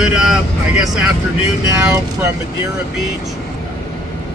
Good, I guess, afternoon now from Madeira Beach.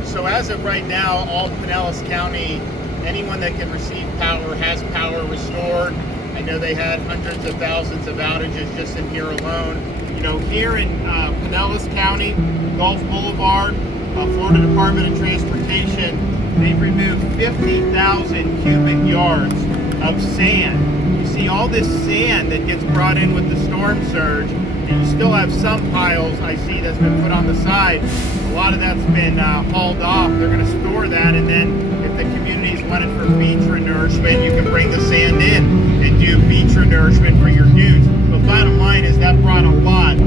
So as of right now, all Pinellas County, anyone that can receive power has power restored. I know they had hundreds of thousands of outages just in here alone. You know, here in Pinellas County, Gulf Boulevard, Florida Department of Transportation, they've removed 50,000 cubic yards of sand. You see all this sand that gets brought in with the storm surge, and you still have some piles I see that's been put on the side. A lot of that's been hauled off. They're going to store that, and then if the communities want it for beach renourishment, you can bring the sand in and do beach renourishment for your dunes. But bottom line is that brought a lot,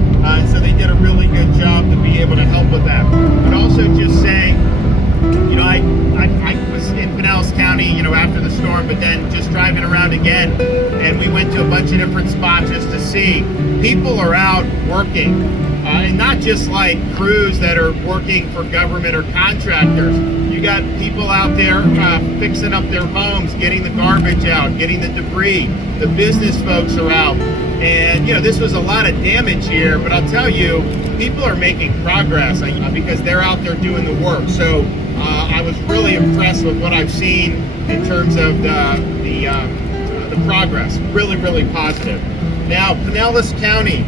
so they did a really good job to be able to help with that. But also just say, you know, I was in Pinellas County, you know, after the storm, but then just driving around again, and we went to a bunch of different spots just to see. People are out working, and not just like crews that are working for government or contractors. You got people out there fixing up their homes, getting the garbage out, getting the debris. The business folks are out. And, you know, this was a lot of damage here, but I'll tell you, people are making progress because they're out there doing the work. So I was really impressed with what I've seen in terms of the progress. Really, really positive. Now, Pinellas County,